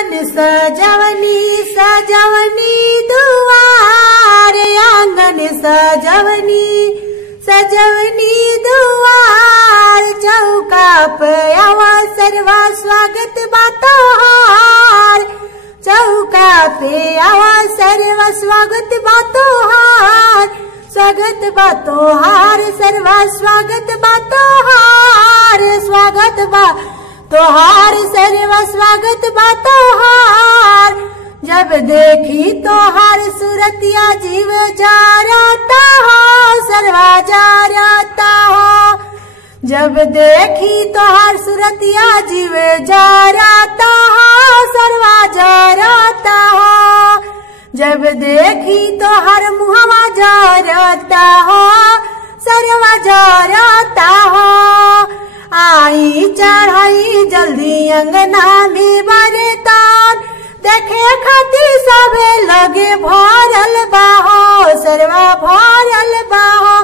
आंगन सजवनी सजवनी दुआर, आंगन सजवनी सजवनी दुआर, चौका पे आवा सर्वा स्वागत बा तोहार, चौका पे आवा सर्वा स्वागत बा तोहार, स्वागत बा तोहार सर्वा स्वागत बा तोहार, स्वागत बा तोहार सर्वा स्वागत बा तोहार। जब देखी तोहार सूरतिया जीव जाता हो सर्वा जाता हो, जब देखी तोहार सूरतिया जीव जाता हो सर्वा जाता हो, जब देखी तोहार मुहवा जाता हो सर्वा जाता हो। आई चढ़ाई जल्दी अंगना में बरतान, देखे खाती सबे लगे भरल बाहो सर्वा भरल बाहो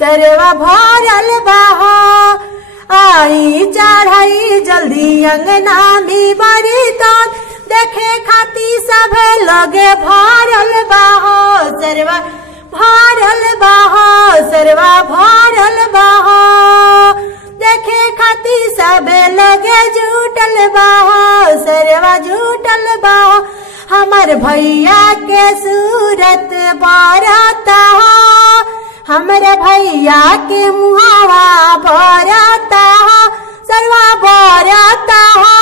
सर्वा भरल बाहो। आई चढ़ाई जल्दी अंगना में बरतान, देखे खाती सबे लगे भरल बाहो सर्वा भरल बाहो सर्वा भरल बाहो, देखे खाती सबे लगे झूठल बाहो सर्वा झूठल बाहो। हमर भैया के सूरत बाराता हो, हमरे भैया के मुहावा बाराता हो सर्वा बाराता हो,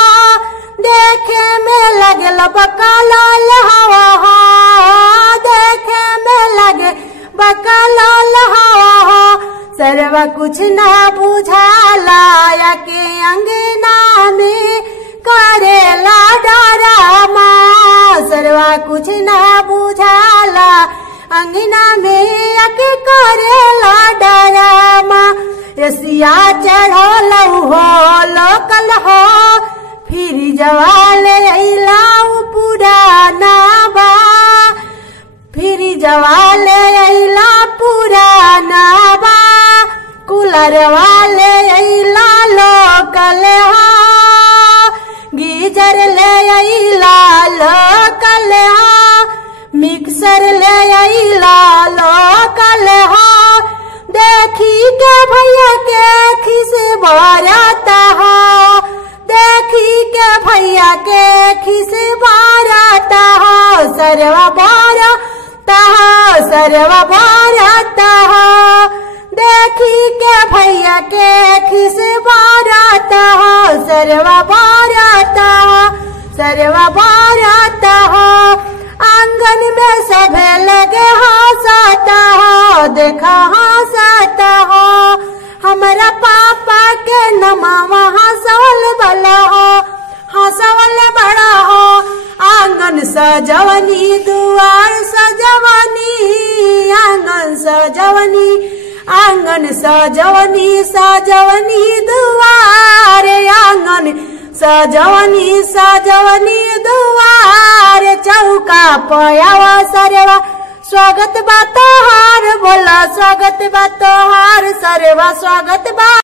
देखे में लगल बकलाल हवा हो, देखे में लगे बकलाल हवा हो। सर्वा कुछ ना बुझाला या के अंगना में करेला डरामा, सर्वा कुछ ना बुझाला अंगना में आके करेला डरामा। रसिया चढ़ल हो लोकल हो, फिर जवाल अइलाऊ पुराना बा, फिर जवाल अइला पुराना बा। कूलर वाले अइला लोकल हो, गीजर ले अइला लोकल हो, मिक्सर ले अइला लोकल हो। देखी के भैया के खिस भराता हो, देखी के भैया के खिस भराता हो सर्वा भराता हो सर्वा भराता हो, देखी के भैया के खिस भराता हो सर्वा भराता हो सर्वा भराता हो। आंगन में सभे लगे हंसाता हो, देखा हंसाता हो, हमारा पापा के नमावा हंसवल बड़ा हो हंसवल बड़ा हो। आंगन सजवनी दुआर सजवनी, आंगन सजवनी आंगन सजवनी सजवनी दुआर, आंगन सजवनी सजवनी दुआर, चौका पयावा सर्वा स्वागत बा तोहार, बोला स्वागत बा तोहार सर्वा स्वागत बा।